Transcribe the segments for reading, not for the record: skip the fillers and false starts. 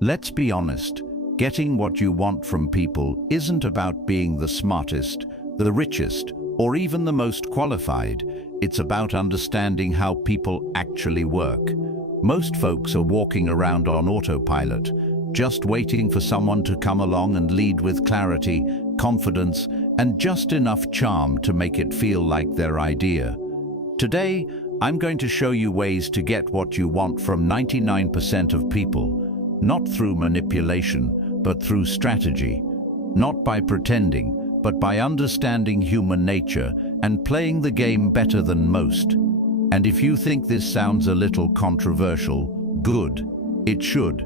Let's be honest, getting what you want from people isn't about being the smartest, the richest, or even the most qualified. It's about understanding how people actually work. Most folks are walking around on autopilot, just waiting for someone to come along and lead with clarity, confidence, and just enough charm to make it feel like their idea. Today, I'm going to show you ways to get what you want from 99% of people, not through manipulation, but through strategy. Not by pretending, but by understanding human nature and playing the game better than most. And if you think this sounds a little controversial, good. It should.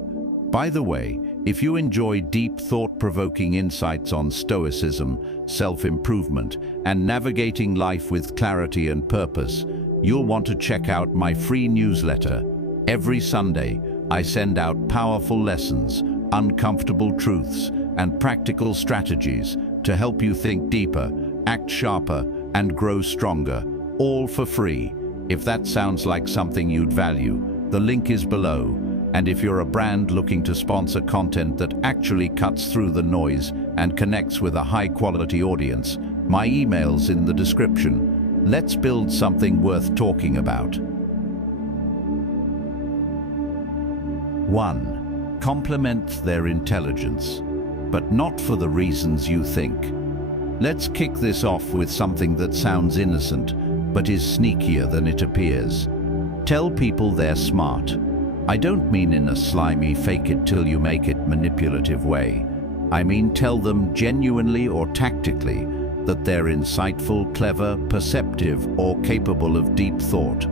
By the way, if you enjoy deep, thought-provoking insights on Stoicism, self-improvement, and navigating life with clarity and purpose, you'll want to check out my free newsletter. Every Sunday, I send out powerful lessons, uncomfortable truths, and practical strategies to help you think deeper, act sharper, and grow stronger, all for free. If that sounds like something you'd value, the link is below. And if you're a brand looking to sponsor content that actually cuts through the noise and connects with a high-quality audience, my email's in the description. Let's build something worth talking about. 1. Compliment their intelligence, but not for the reasons you think. Let's kick this off with something that sounds innocent, but is sneakier than it appears. Tell people they're smart. I don't mean in a slimy fake-it-till-you-make-it manipulative way. I mean tell them genuinely or tactically that they're insightful, clever, perceptive, or capable of deep thought.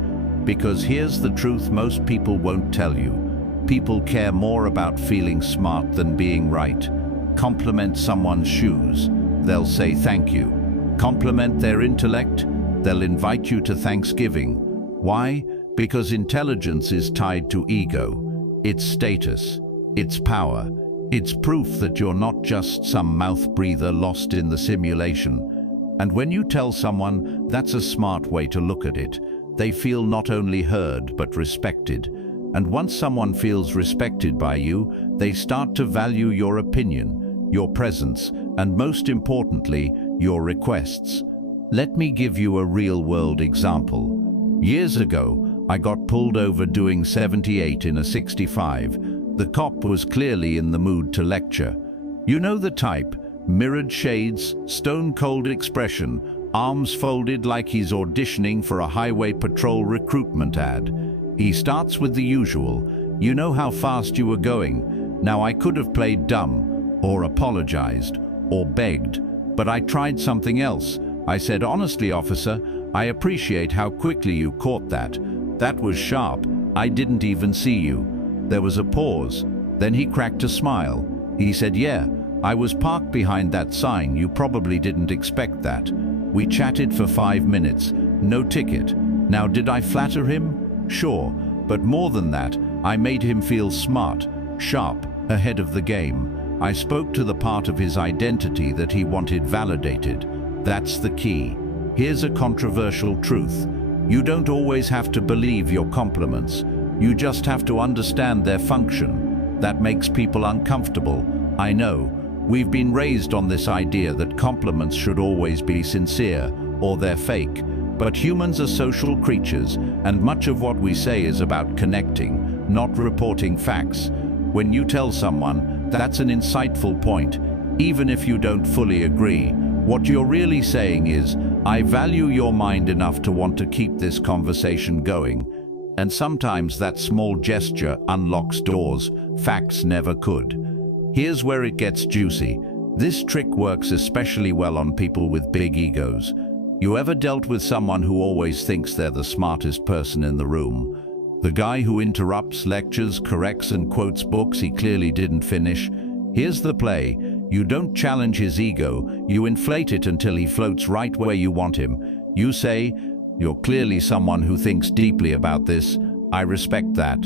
Because here's the truth most people won't tell you. People care more about feeling smart than being right. Compliment someone's shoes, they'll say thank you. Compliment their intellect, they'll invite you to Thanksgiving. Why? Because intelligence is tied to ego, its status, its power. It's proof that you're not just some mouth breather lost in the simulation. And when you tell someone that's a smart way to look at it, they feel not only heard but respected. And once someone feels respected by you, they start to value your opinion, your presence, and most importantly, your requests. Let me give you a real-world example. Years ago, I got pulled over doing 78 in a 65. The cop was clearly in the mood to lecture. You know the type, mirrored shades, stone-cold expression, arms folded like he's auditioning for a highway patrol recruitment ad. He starts with the usual, you know how fast you were going. Now I could have played dumb, or apologized, or begged, but I tried something else. I said, honestly, officer, I appreciate how quickly you caught that. That was sharp. I didn't even see you. There was a pause. Then he cracked a smile. He said, yeah, I was parked behind that sign. You probably didn't expect that. We chatted for 5 minutes. No ticket. Now, did I flatter him? Sure. But more than that, I made him feel smart, sharp, ahead of the game. I spoke to the part of his identity that he wanted validated. That's the key. Here's a controversial truth. You don't always have to believe your compliments. You just have to understand their function. That makes people uncomfortable. I know. We've been raised on this idea that compliments should always be sincere, or they're fake. But humans are social creatures, and much of what we say is about connecting, not reporting facts. When you tell someone, that's an insightful point, even if you don't fully agree, what you're really saying is, I value your mind enough to want to keep this conversation going. And sometimes that small gesture unlocks doors facts never could. Here's where it gets juicy. This trick works especially well on people with big egos. You ever dealt with someone who always thinks they're the smartest person in the room? The guy who interrupts lectures, corrects, and quotes books he clearly didn't finish? Here's the play. You don't challenge his ego, you inflate it until he floats right where you want him. You say, you're clearly someone who thinks deeply about this, I respect that.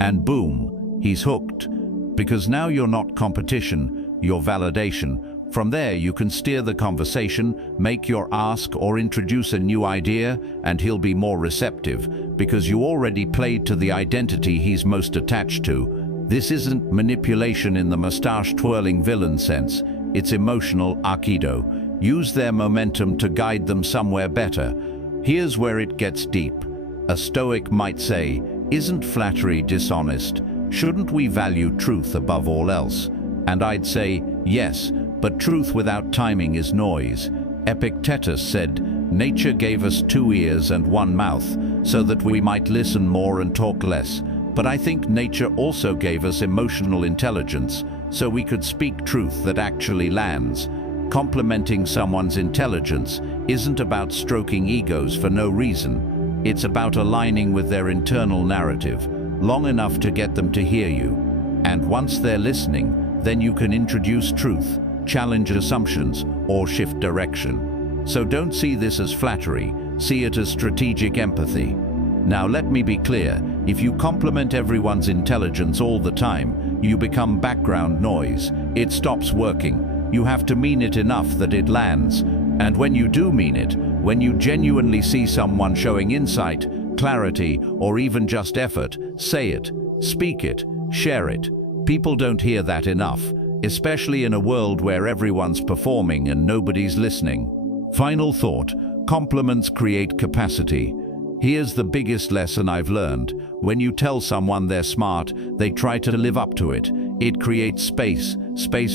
And boom, he's hooked. Because now you're not competition, you're validation. From there you can steer the conversation, make your ask or introduce a new idea, and he'll be more receptive, because you already played to the identity he's most attached to. This isn't manipulation in the mustache-twirling villain sense. It's emotional aikido. Use their momentum to guide them somewhere better. Here's where it gets deep. A Stoic might say, isn't flattery dishonest? Shouldn't we value truth above all else? And I'd say, yes, but truth without timing is noise. Epictetus said, nature gave us 2 ears and 1 mouth, so that we might listen more and talk less. But I think nature also gave us emotional intelligence, so we could speak truth that actually lands. Complimenting someone's intelligence isn't about stroking egos for no reason. It's about aligning with their internal narrative, long enough to get them to hear you. And once they're listening, then you can introduce truth, challenge assumptions, or shift direction. So don't see this as flattery, see it as strategic empathy. Now let me be clear, if you compliment everyone's intelligence all the time, you become background noise. It stops working. You have to mean it enough that it lands. And when you do mean it, when you genuinely see someone showing insight, clarity, or even just effort, say it, speak it, share it. People don't hear that enough, especially in a world where everyone's performing and nobody's listening. Final thought, compliments create capacity. Here's the biggest lesson I've learned. When you tell someone they're smart, they try to live up to it. It creates space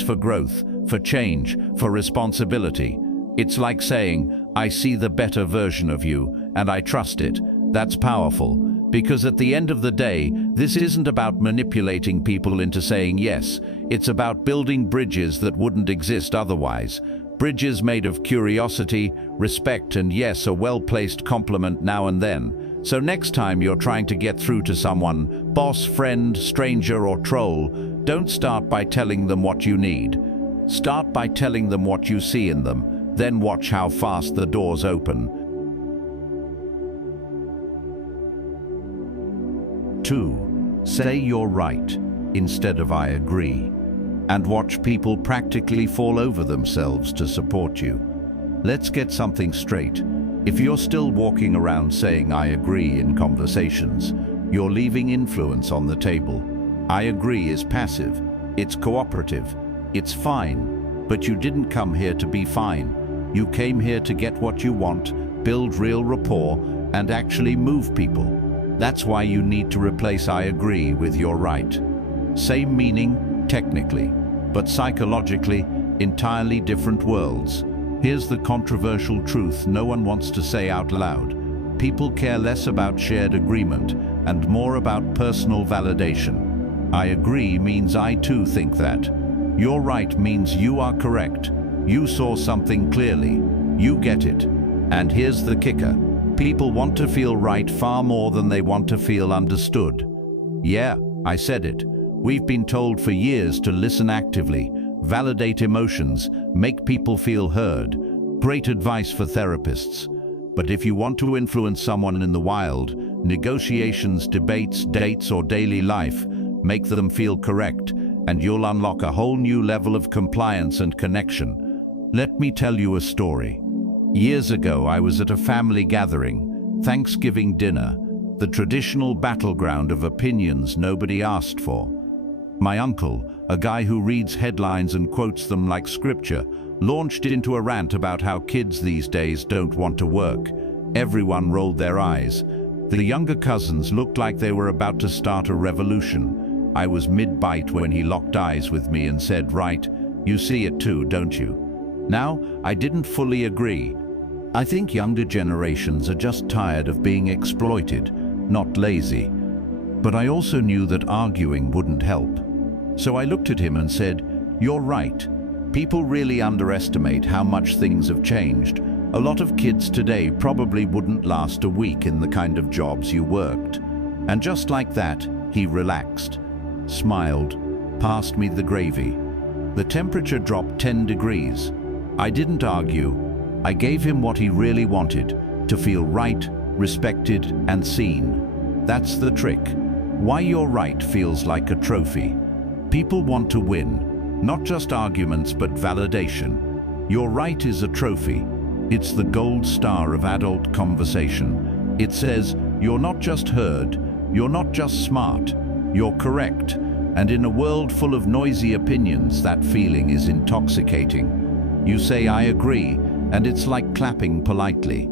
for growth, for change, for responsibility. It's like saying, I see the better version of you, and I trust it. That's powerful, because at the end of the day, this isn't about manipulating people into saying yes. It's about building bridges that wouldn't exist otherwise. Bridges made of curiosity, respect, and yes, a well-placed compliment now and then. So next time you're trying to get through to someone, boss, friend, stranger, or troll, don't start by telling them what you need. Start by telling them what you see in them, then watch how fast the doors open. 2. Say you're right instead of I agree. And watch people practically fall over themselves to support you. Let's get something straight. If you're still walking around saying I agree in conversations, you're leaving influence on the table. I agree is passive, it's cooperative, it's fine, but you didn't come here to be fine. You came here to get what you want, build real rapport, and actually move people. That's why you need to replace I agree with you're right. Same meaning, technically, but psychologically, entirely different worlds. Here's the controversial truth no one wants to say out loud. People care less about shared agreement and more about personal validation. I agree means I too think that. You're right means you are correct. You saw something clearly. You get it. And here's the kicker. People want to feel right far more than they want to feel understood. Yeah, I said it. We've been told for years to listen actively, validate emotions, make people feel heard. Great advice for therapists. But if you want to influence someone in the wild, negotiations, debates, dates, or daily life, make them feel correct, and you'll unlock a whole new level of compliance and connection. Let me tell you a story. Years ago, I was at a family gathering, Thanksgiving dinner, the traditional battleground of opinions nobody asked for. My uncle, a guy who reads headlines and quotes them like scripture, launched into a rant about how kids these days don't want to work. Everyone rolled their eyes. The younger cousins looked like they were about to start a revolution. I was mid-bite when he locked eyes with me and said, "Right, you see it too, don't you?" Now, I didn't fully agree. I think younger generations are just tired of being exploited, not lazy. But I also knew that arguing wouldn't help. So I looked at him and said, "You're right. People really underestimate how much things have changed. A lot of kids today probably wouldn't last a week in the kind of jobs you worked." And just like that, he relaxed, smiled, passed me the gravy. The temperature dropped 10 degrees. I didn't argue. I gave him what he really wanted, to feel right, respected, and seen. That's the trick. Why you're right feels like a trophy. People want to win, not just arguments but validation. You're right is a trophy. It's the gold star of adult conversation. It says, you're not just heard, you're not just smart, you're correct. And in a world full of noisy opinions, that feeling is intoxicating. You say, "I agree," and it's like clapping politely.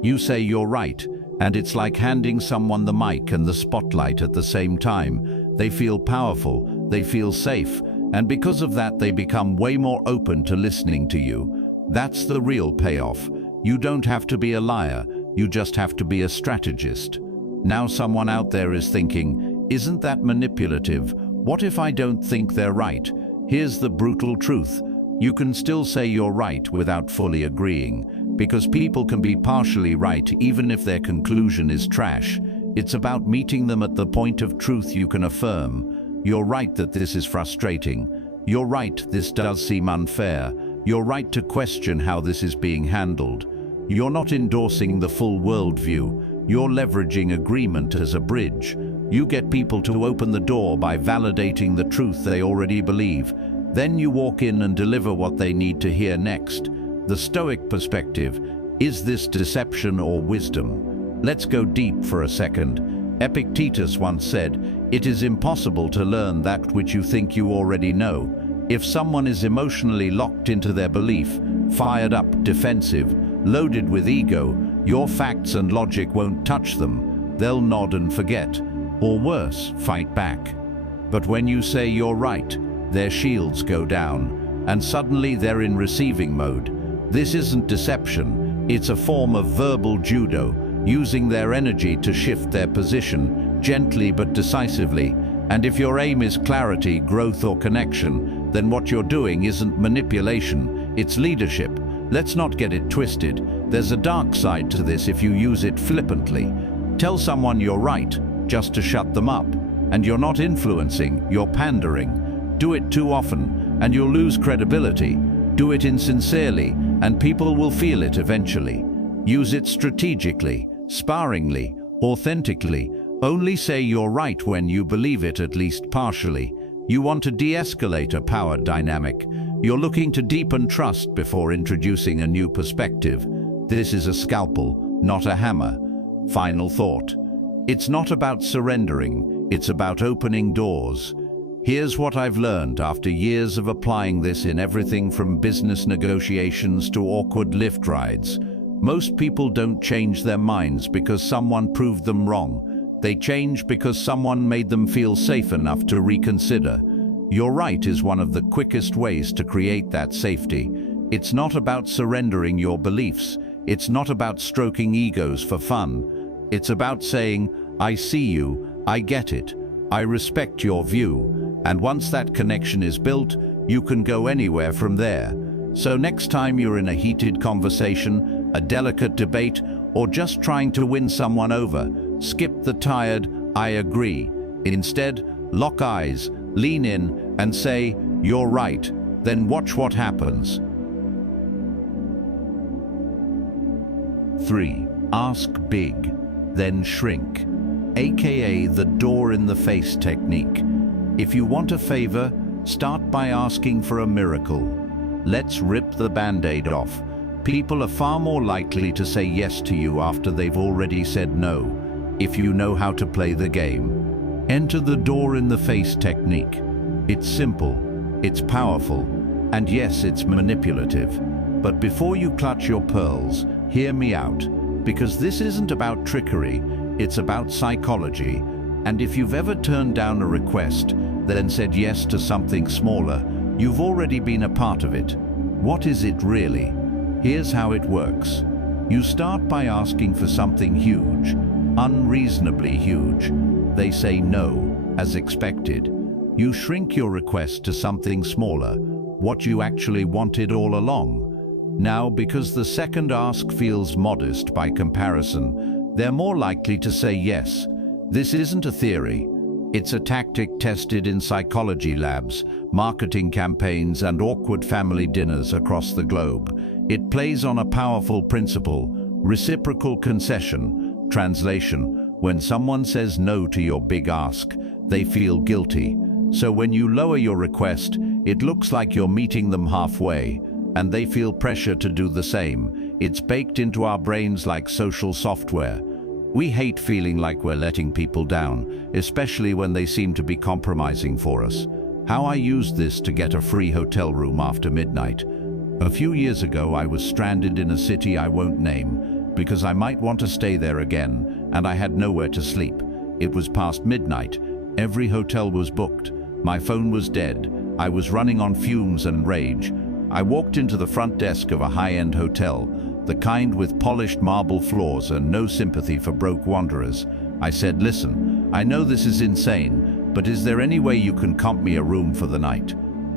You say, "You're right," and it's like handing someone the mic and the spotlight at the same time. They feel powerful, they feel safe, and because of that they become way more open to listening to you. That's the real payoff. You don't have to be a liar, you just have to be a strategist. Now someone out there is thinking, "Isn't that manipulative? What if I don't think they're right?" Here's the brutal truth. You can still say you're right without fully agreeing, because people can be partially right even if their conclusion is trash. It's about meeting them at the point of truth you can affirm. You're right that this is frustrating. You're right, this does seem unfair. You're right to question how this is being handled. You're not endorsing the full worldview. You're leveraging agreement as a bridge. You get people to open the door by validating the truth they already believe. Then you walk in and deliver what they need to hear next. The Stoic perspective: is this deception or wisdom? Let's go deep for a second. Epictetus once said, "It is impossible to learn that which you think you already know." If someone is emotionally locked into their belief, fired up, defensive, loaded with ego, your facts and logic won't touch them. They'll nod and forget, or worse, fight back. But when you say you're right, their shields go down, and suddenly they're in receiving mode. This isn't deception, it's a form of verbal judo, using their energy to shift their position, gently but decisively. And if your aim is clarity, growth, or connection, then what you're doing isn't manipulation, it's leadership. Let's not get it twisted. There's a dark side to this if you use it flippantly. Tell someone you're right, just to shut them up. And you're not influencing, you're pandering. Do it too often, and you'll lose credibility. Do it insincerely, and people will feel it eventually. Use it strategically, sparingly, authentically. Only say you're right when you believe it, at least partially. You want to de-escalate a power dynamic. You're looking to deepen trust before introducing a new perspective. This is a scalpel, not a hammer. Final thought. It's not about surrendering, it's about opening doors. Here's what I've learned after years of applying this in everything from business negotiations to awkward lift rides. Most people don't change their minds because someone proved them wrong. They change because someone made them feel safe enough to reconsider. You're right is one of the quickest ways to create that safety. It's not about surrendering your beliefs. It's not about stroking egos for fun. It's about saying, "I see you, I get it, I respect your view." And once that connection is built, you can go anywhere from there. So next time you're in a heated conversation, a delicate debate, or just trying to win someone over, skip the tired "I agree." Instead, lock eyes, lean in, and say, "You're right." Then watch what happens. 3. Ask big, then shrink, aka the door-in-the-face technique. If you want a favor, start by asking for a miracle. Let's rip the band-aid off. People are far more likely to say yes to you after they've already said no, if you know how to play the game. Enter the door-in-the-face technique. It's simple, it's powerful, and yes, it's manipulative. But before you clutch your pearls, hear me out, because this isn't about trickery, it's about psychology. And if you've ever turned down a request, then said yes to something smaller, you've already been a part of it. What is it really? Here's how it works. You start by asking for something huge, unreasonably huge. They say no, as expected. You shrink your request to something smaller, what you actually wanted all along. Now, because the second ask feels modest by comparison, they're more likely to say yes. This isn't a theory. It's a tactic tested in psychology labs, marketing campaigns, and awkward family dinners across the globe. It plays on a powerful principle: reciprocal concession. Translation: when someone says no to your big ask, they feel guilty. So when you lower your request, it looks like you're meeting them halfway, and they feel pressure to do the same. It's baked into our brains like social software. We hate feeling like we're letting people down, especially when they seem to be compromising for us. How I used this to get a free hotel room after midnight. A few years ago, I was stranded in a city I won't name because I might want to stay there again, and I had nowhere to sleep. It was past midnight. Every hotel was booked. My phone was dead. I was running on fumes and rage. I walked into the front desk of a high-end hotel, the kind with polished marble floors and no sympathy for broke wanderers. I said, "Listen, I know this is insane, but is there any way you can comp me a room for the night?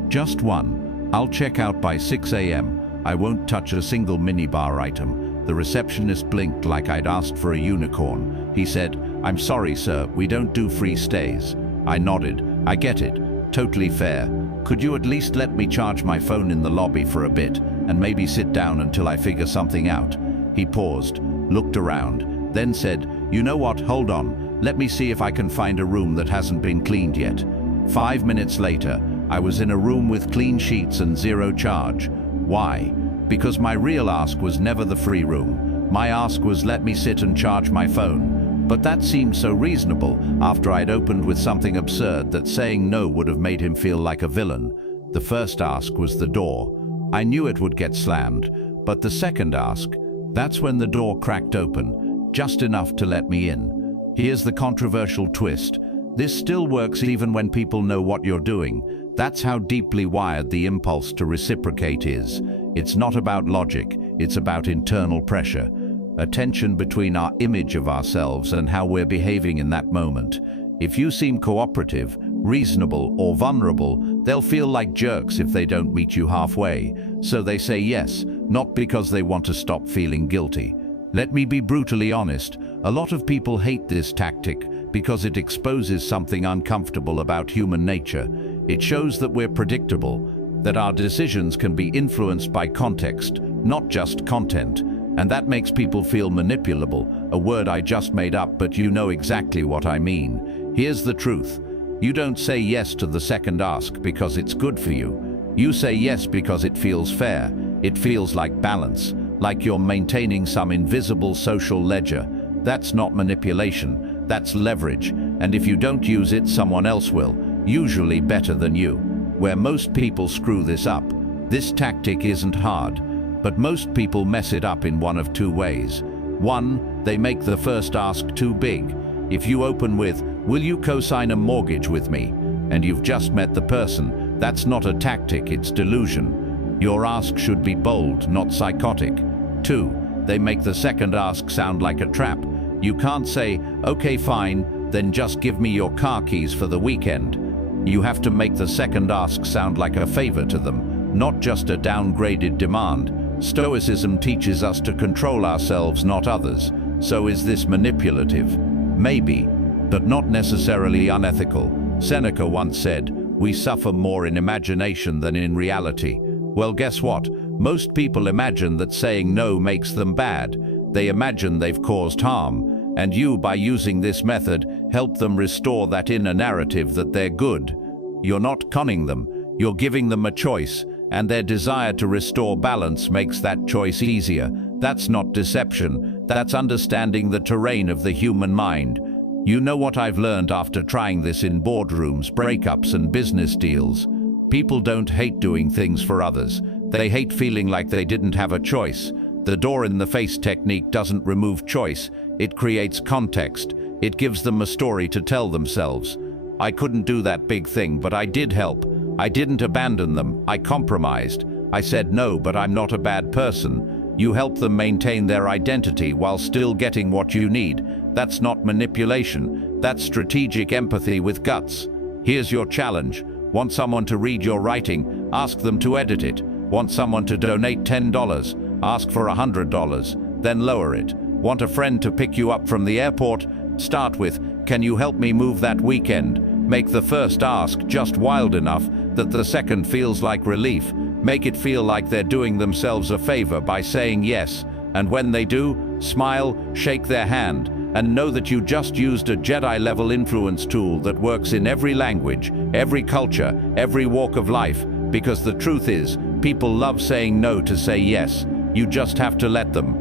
Just one. I'll check out by 6 a.m. I won't touch a single minibar item." The receptionist blinked like I'd asked for a unicorn. He said, "I'm sorry, sir, we don't do free stays." I nodded. "I get it. Totally fair. Could you at least let me charge my phone in the lobby for a bit and maybe sit down until I figure something out?" He paused, looked around, then said, "You know what, hold on. Let me see if I can find a room that hasn't been cleaned yet." 5 minutes later, I was in a room with clean sheets and zero charge. Why? Because my real ask was never the free room. My ask was, let me sit and charge my phone. But that seemed so reasonable after I'd opened with something absurd that saying no would have made him feel like a villain. The first ask was the door. I knew it would get slammed, but the second ask, that's when the door cracked open, just enough to let me in. Here's the controversial twist. This still works even when people know what you're doing. That's how deeply wired the impulse to reciprocate is. It's not about logic, it's about internal pressure. A tension between our image of ourselves and how we're behaving in that moment. If you seem cooperative, reasonable, or vulnerable, they'll feel like jerks if they don't meet you halfway. So they say yes, not because they want to stop feeling guilty. Let me be brutally honest, a lot of people hate this tactic because it exposes something uncomfortable about human nature. It shows that we're predictable, that our decisions can be influenced by context, not just content. And that makes people feel manipulable, a word I just made up, but you know exactly what I mean. Here's the truth. You don't say yes to the second ask because it's good for you. You say yes because it feels fair. It feels like balance, like you're maintaining some invisible social ledger. That's not manipulation, that's leverage. And if you don't use it, someone else will, usually better than you. Where most people screw this up, this tactic isn't hard. But most people mess it up in one of two ways. One, they make the first ask too big. If you open with, "Will you co-sign a mortgage with me?" and you've just met the person, that's not a tactic, it's delusion. Your ask should be bold, not psychotic. Two, they make the second ask sound like a trap. You can't say, "Okay, fine, then just give me your car keys for the weekend." You have to make the second ask sound like a favor to them, not just a downgraded demand. Stoicism teaches us to control ourselves, not others. So is this manipulative? Maybe, but not necessarily unethical. Seneca once said, "We suffer more in imagination than in reality." Well, guess what? Most people imagine that saying no makes them bad. They imagine they've caused harm. And you, by using this method, help them restore that inner narrative that they're good. You're not conning them, you're giving them a choice. And their desire to restore balance makes that choice easier. That's not deception, that's understanding the terrain of the human mind. You know what I've learned after trying this in boardrooms, breakups, and business deals? People don't hate doing things for others. They hate feeling like they didn't have a choice. The door-in-the-face technique doesn't remove choice, it creates context. It gives them a story to tell themselves. I couldn't do that big thing, but I did help. I didn't abandon them, I compromised. I said no, but I'm not a bad person. You help them maintain their identity while still getting what you need. That's not manipulation, that's strategic empathy with guts. Here's your challenge. Want someone to read your writing? Ask them to edit it. Want someone to donate $10? Ask for $100, then lower it. Want a friend to pick you up from the airport? Start with, "Can you help me move that weekend?" Make the first ask just wild enough that the second feels like relief. Make it feel like they're doing themselves a favor by saying yes. And when they do, smile, shake their hand, and know that you just used a Jedi-level influence tool that works in every language, every culture, every walk of life. Because the truth is, people love saying no to say yes. You just have to let them.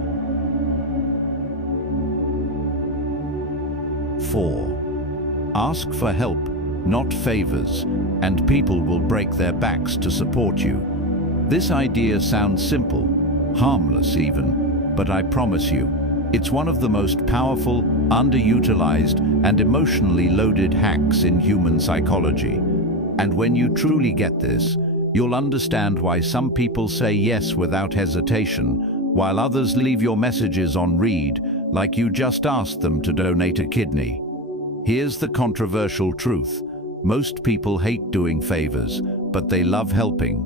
4. Ask for help, not favors, and people will break their backs to support you. This idea sounds simple, harmless even, but I promise you, it's one of the most powerful, underutilized, and emotionally loaded hacks in human psychology. And when you truly get this, you'll understand why some people say yes without hesitation, while others leave your messages on read, like you just asked them to donate a kidney. Here's the controversial truth. Most people hate doing favors, but they love helping.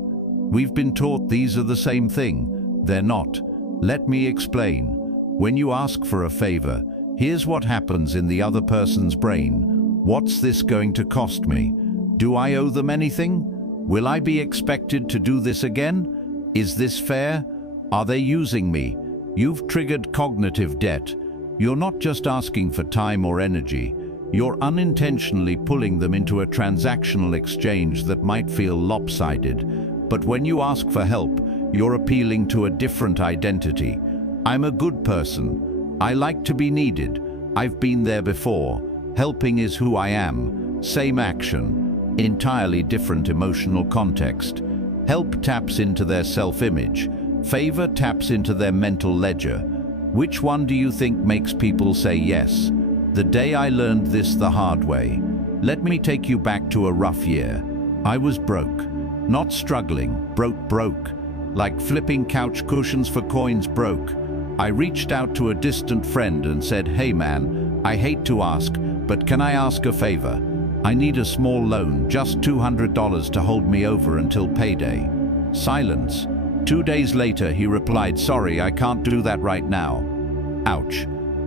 We've been taught these are the same thing. They're not. Let me explain. When you ask for a favor, here's what happens in the other person's brain. What's this going to cost me? Do I owe them anything? Will I be expected to do this again? Is this fair? Are they using me? You've triggered cognitive debt. You're not just asking for time or energy. You're unintentionally pulling them into a transactional exchange that might feel lopsided. But when you ask for help, you're appealing to a different identity. I'm a good person. I like to be needed. I've been there before. Helping is who I am. Same action. Entirely different emotional context. Help taps into their self-image. Favor taps into their mental ledger. Which one do you think makes people say yes? The day I learned this the hard way. Let me take you back to a rough year. I was broke. Not struggling, broke. Like flipping couch cushions for coins broke. I reached out to a distant friend and said, "Hey man, I hate to ask, but can I ask a favor? I need a small loan, just $200 to hold me over until payday." Silence. 2 days later, he replied, "Sorry, I can't do that right now." Ouch.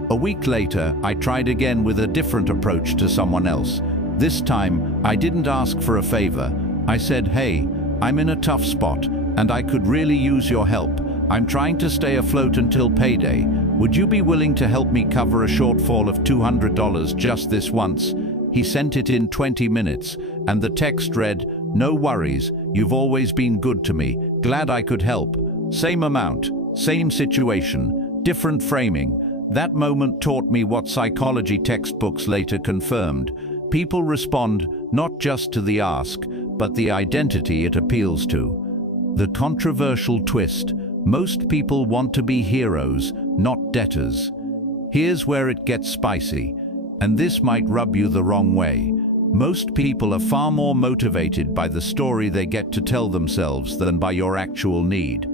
A week later, I tried again with a different approach to someone else. This time, I didn't ask for a favor. I said, "Hey, I'm in a tough spot, and I could really use your help. I'm trying to stay afloat until payday. Would you be willing to help me cover a shortfall of $200 just this once?" He sent it in 20 minutes, and the text read, "No worries, you've always been good to me. Glad I could help." Same amount, same situation, different framing. That moment taught me what psychology textbooks later confirmed. People respond not just to the ask, but the identity it appeals to. The controversial twist: most people want to be heroes, not debtors. Here's where it gets spicy, and this might rub you the wrong way. Most people are far more motivated by the story they get to tell themselves than by your actual need.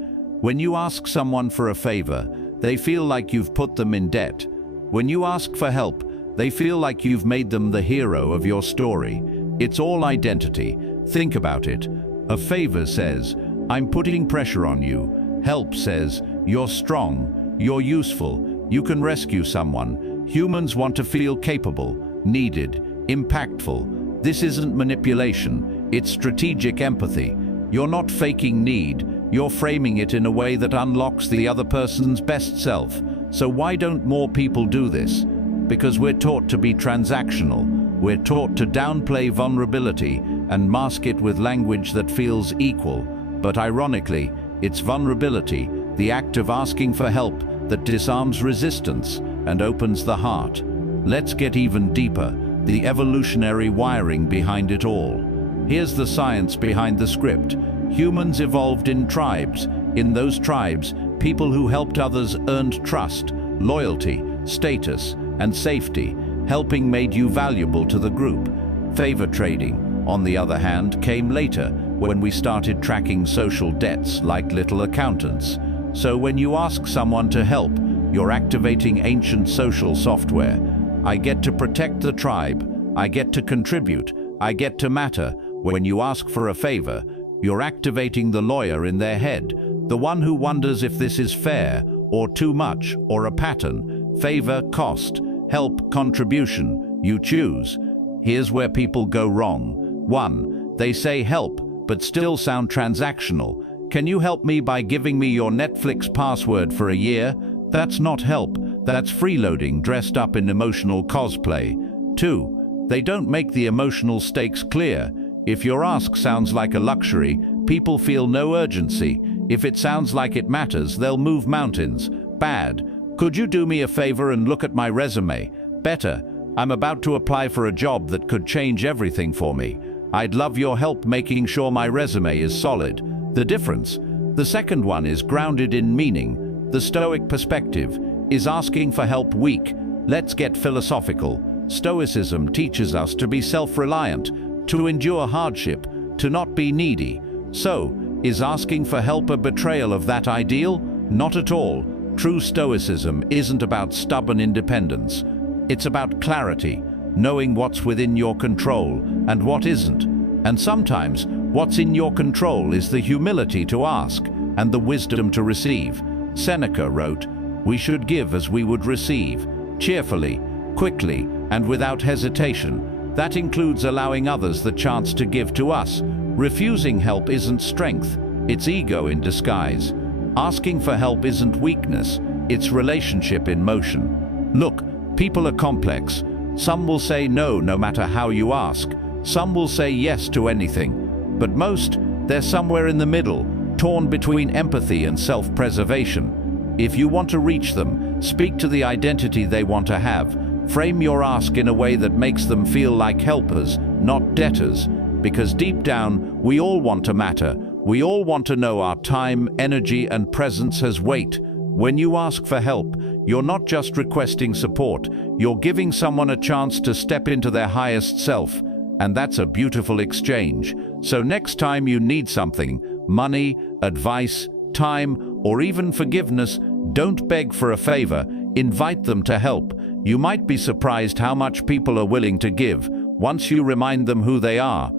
When you ask someone for a favor, they feel like you've put them in debt. When you ask for help, they feel like you've made them the hero of your story. It's all identity. Think about it. A favor says, "I'm putting pressure on you." Help says, "You're strong, you're useful, you can rescue someone." Humans want to feel capable, needed, impactful. This isn't manipulation, it's strategic empathy. You're not faking need, you're framing it in a way that unlocks the other person's best self. So why don't more people do this? Because we're taught to be transactional. We're taught to downplay vulnerability and mask it with language that feels equal. But ironically, it's vulnerability, the act of asking for help, that disarms resistance and opens the heart. Let's get even deeper, the evolutionary wiring behind it all. Here's the science behind the script. Humans evolved in tribes. In those tribes, people who helped others earned trust, loyalty, status, and safety. Helping made you valuable to the group. Favor trading, on the other hand, came later, when we started tracking social debts like little accountants. So when you ask someone to help, you're activating ancient social software. I get to protect the tribe. I get to contribute. I get to matter. When you ask for a favor, you're activating the lawyer in their head, the one who wonders if this is fair, or too much, or a pattern. Favor, cost. Help, contribution. You choose. Here's where people go wrong. 1. They say help, but still sound transactional. Can you help me by giving me your Netflix password for a year? That's not help. That's freeloading dressed up in emotional cosplay. 2. They don't make the emotional stakes clear. If your ask sounds like a luxury, people feel no urgency. If it sounds like it matters, they'll move mountains. Bad. Could you do me a favor and look at my resume? Better. I'm about to apply for a job that could change everything for me. I'd love your help making sure my resume is solid. The difference. The second one is grounded in meaning. The Stoic perspective is asking for help weak. Let's get philosophical. Stoicism teaches us to be self-reliant, to endure hardship, to not be needy. So, is asking for help a betrayal of that ideal? Not at all. True Stoicism isn't about stubborn independence. It's about clarity, knowing what's within your control and what isn't. And sometimes, what's in your control is the humility to ask and the wisdom to receive. Seneca wrote, "We should give as we would receive, cheerfully, quickly, and without hesitation." That includes allowing others the chance to give to us. Refusing help isn't strength, it's ego in disguise. Asking for help isn't weakness, it's relationship in motion. Look, people are complex. Some will say no matter how you ask. Some will say yes to anything. But most, they're somewhere in the middle, torn between empathy and self-preservation. If you want to reach them, speak to the identity they want to have. Frame your ask in a way that makes them feel like helpers, not debtors. Because deep down, we all want to matter. We all want to know our time, energy, and presence has weight. When you ask for help, you're not just requesting support, you're giving someone a chance to step into their highest self. And that's a beautiful exchange. So next time you need something, money, advice, time, or even forgiveness, don't beg for a favor, invite them to help. You might be surprised how much people are willing to give once you remind them who they are.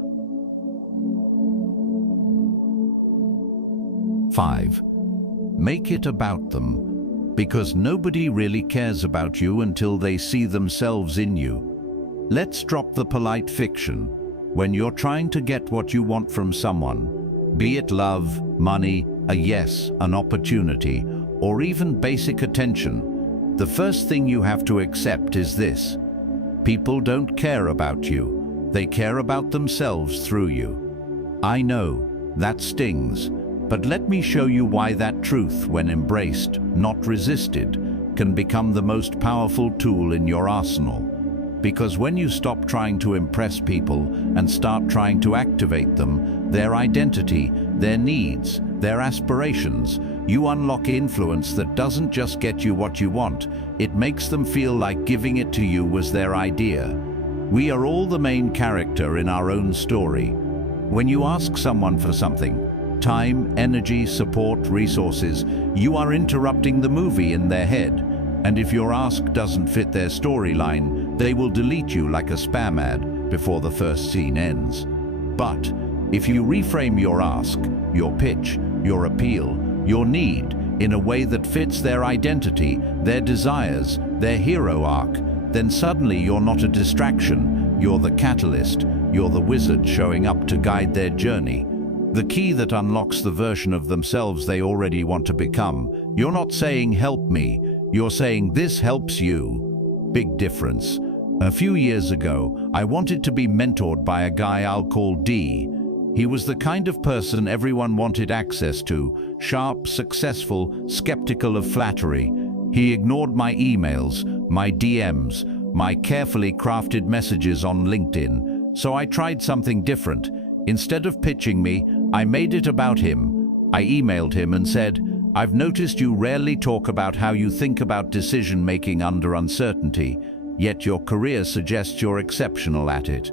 5. Make it about them. Because nobody really cares about you until they see themselves in you. Let's drop the polite fiction. When you're trying to get what you want from someone, be it love, money, a yes, an opportunity, or even basic attention, the first thing you have to accept is this: people don't care about you, they care about themselves through you. I know, that stings, but let me show you why that truth, when embraced, not resisted, can become the most powerful tool in your arsenal. Because when you stop trying to impress people and start trying to activate them, their identity, their needs, their aspirations, you unlock influence that doesn't just get you what you want, it makes them feel like giving it to you was their idea. We are all the main character in our own story. When you ask someone for something, time, energy, support, resources, you are interrupting the movie in their head. And if your ask doesn't fit their storyline, they will delete you like a spam ad before the first scene ends. But if you reframe your ask, your pitch, your appeal, your need in a way that fits their identity, their desires, their hero arc, then suddenly you're not a distraction, you're the catalyst, you're the wizard showing up to guide their journey. The key that unlocks the version of themselves they already want to become. You're not saying, "Help me," you're saying, "This helps you." Big difference. A few years ago, I wanted to be mentored by a guy I'll call D. He was the kind of person everyone wanted access to, sharp, successful, skeptical of flattery. He ignored my emails, my DMs, my carefully crafted messages on LinkedIn. So I tried something different. Instead of pitching me, I made it about him. I emailed him and said, "I've noticed you rarely talk about how you think about decision-making under uncertainty, yet your career suggests you're exceptional at it.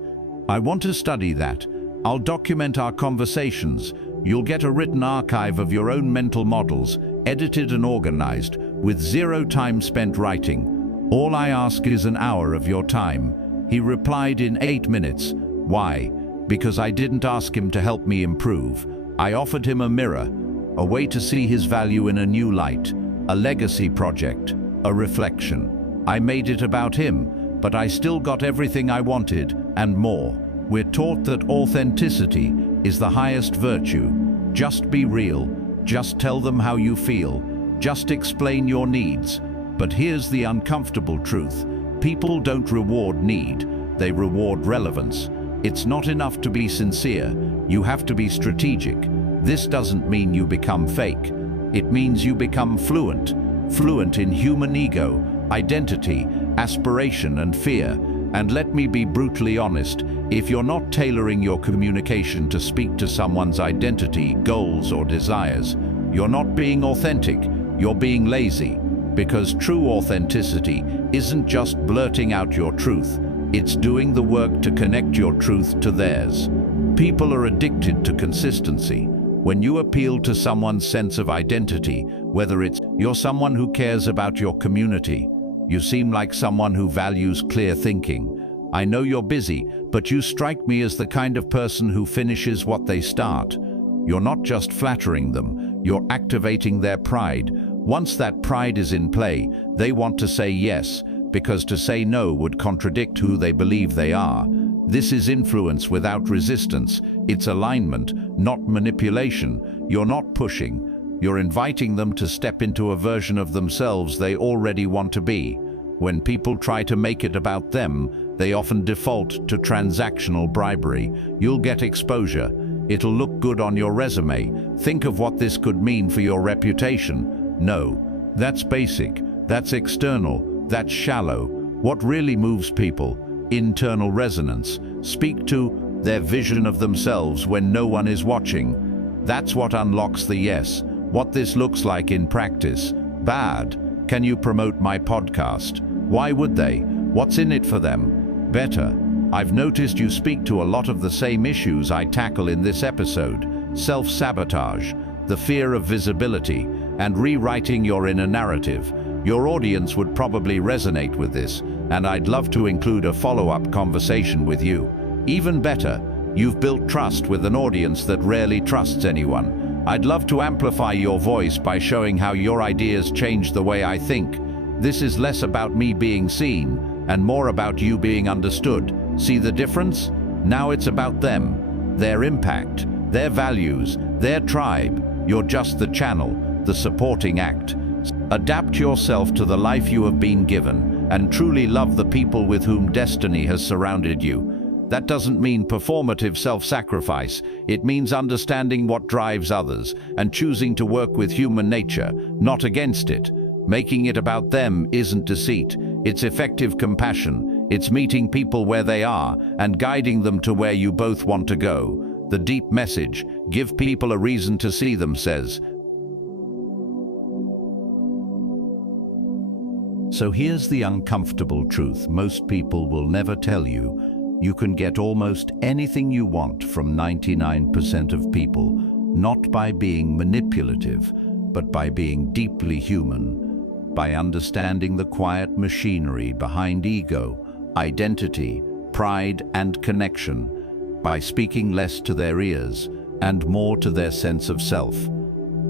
I want to study that. I'll document our conversations. You'll get a written archive of your own mental models, edited and organized, with zero time spent writing. All I ask is an hour of your time." He replied in 8 minutes. Why? Because I didn't ask him to help me improve. I offered him a mirror, a way to see his value in a new light, a legacy project, a reflection. I made it about him, but I still got everything I wanted and more. We're taught that authenticity is the highest virtue. Just be real. Just tell them how you feel. Just explain your needs. But here's the uncomfortable truth. People don't reward need, they reward relevance. It's not enough to be sincere. You have to be strategic. This doesn't mean you become fake. It means you become fluent. Fluent in human ego, identity, aspiration, and fear. And let me be brutally honest, if you're not tailoring your communication to speak to someone's identity, goals, or desires, you're not being authentic, you're being lazy. Because true authenticity isn't just blurting out your truth, it's doing the work to connect your truth to theirs. People are addicted to consistency. When you appeal to someone's sense of identity, whether it's you're someone who cares about your community, you seem like someone who values clear thinking. I know you're busy, but you strike me as the kind of person who finishes what they start. You're not just flattering them, you're activating their pride. Once that pride is in play, they want to say yes, because to say no would contradict who they believe they are. This is influence without resistance. It's alignment, not manipulation. You're not pushing. You're inviting them to step into a version of themselves they already want to be. When people try to make it about them, they often default to transactional bribery. You'll get exposure. It'll look good on your resume. Think of what this could mean for your reputation. No, that's basic. That's external. That's shallow. What really moves people? Internal resonance. Speak to their vision of themselves when no one is watching. That's what unlocks the yes. What this looks like in practice. Bad. Can you promote my podcast? Why would they? What's in it for them? Better. I've noticed you speak to a lot of the same issues I tackle in this episode. Self-sabotage, the fear of visibility, and rewriting your inner narrative. Your audience would probably resonate with this, and I'd love to include a follow-up conversation with you. Even better, you've built trust with an audience that rarely trusts anyone. I'd love to amplify your voice by showing how your ideas change the way I think. This is less about me being seen, and more about you being understood. See the difference? Now it's about them, their impact, their values, their tribe. You're just the channel, the supporting act. Adapt yourself to the life you have been given, and truly love the people with whom destiny has surrounded you. That doesn't mean performative self-sacrifice. It means understanding what drives others and choosing to work with human nature, not against it. Making it about them isn't deceit. It's effective compassion. It's meeting people where they are and guiding them to where you both want to go. The deep message, give people a reason to see them, says. So here's the uncomfortable truth most people will never tell you. You can get almost anything you want from 99% of people, not by being manipulative, but by being deeply human, by understanding the quiet machinery behind ego, identity, pride, and connection, by speaking less to their ears and more to their sense of self.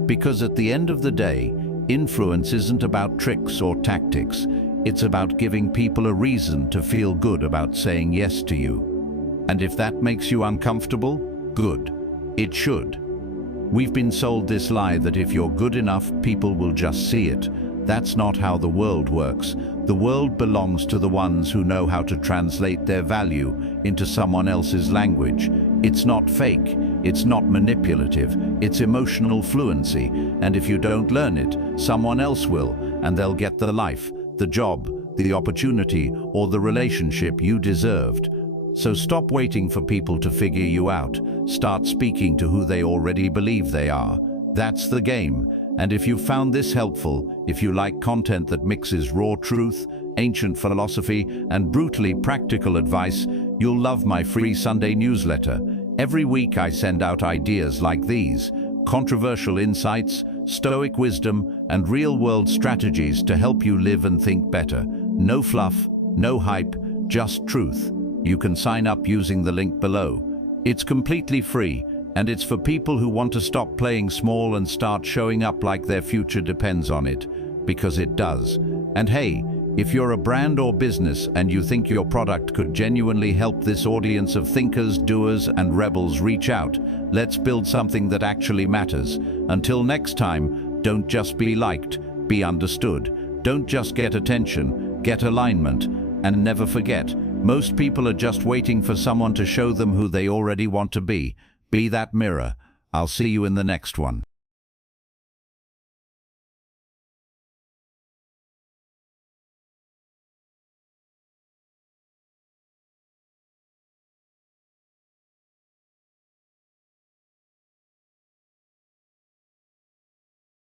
Because at the end of the day, influence isn't about tricks or tactics. It's about giving people a reason to feel good about saying yes to you. And if that makes you uncomfortable, good. It should. We've been sold this lie that if you're good enough, people will just see it. That's not how the world works. The world belongs to the ones who know how to translate their value into someone else's language. It's not fake, it's not manipulative, it's emotional fluency. And if you don't learn it, someone else will, and they'll get the life, the job, the opportunity, or the relationship you deserved. So stop waiting for people to figure you out. Start speaking to who they already believe they are. That's the game. And if you found this helpful, if you like content that mixes raw truth, ancient philosophy, and brutally practical advice, you'll love my free Sunday newsletter. Every week I send out ideas like these, controversial insights, stoic wisdom, and real-world strategies to help you live and think better. No fluff, no hype, just truth. You can sign up using the link below. It's completely free, and it's for people who want to stop playing small and start showing up like their future depends on it, because it does. And hey, if you're a brand or business and you think your product could genuinely help this audience of thinkers, doers, and rebels, reach out. Let's build something that actually matters. Until next time, don't just be liked, be understood. Don't just get attention, get alignment. And never forget, most people are just waiting for someone to show them who they already want to be. Be that mirror. I'll see you in the next one.